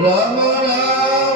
啦啦啦。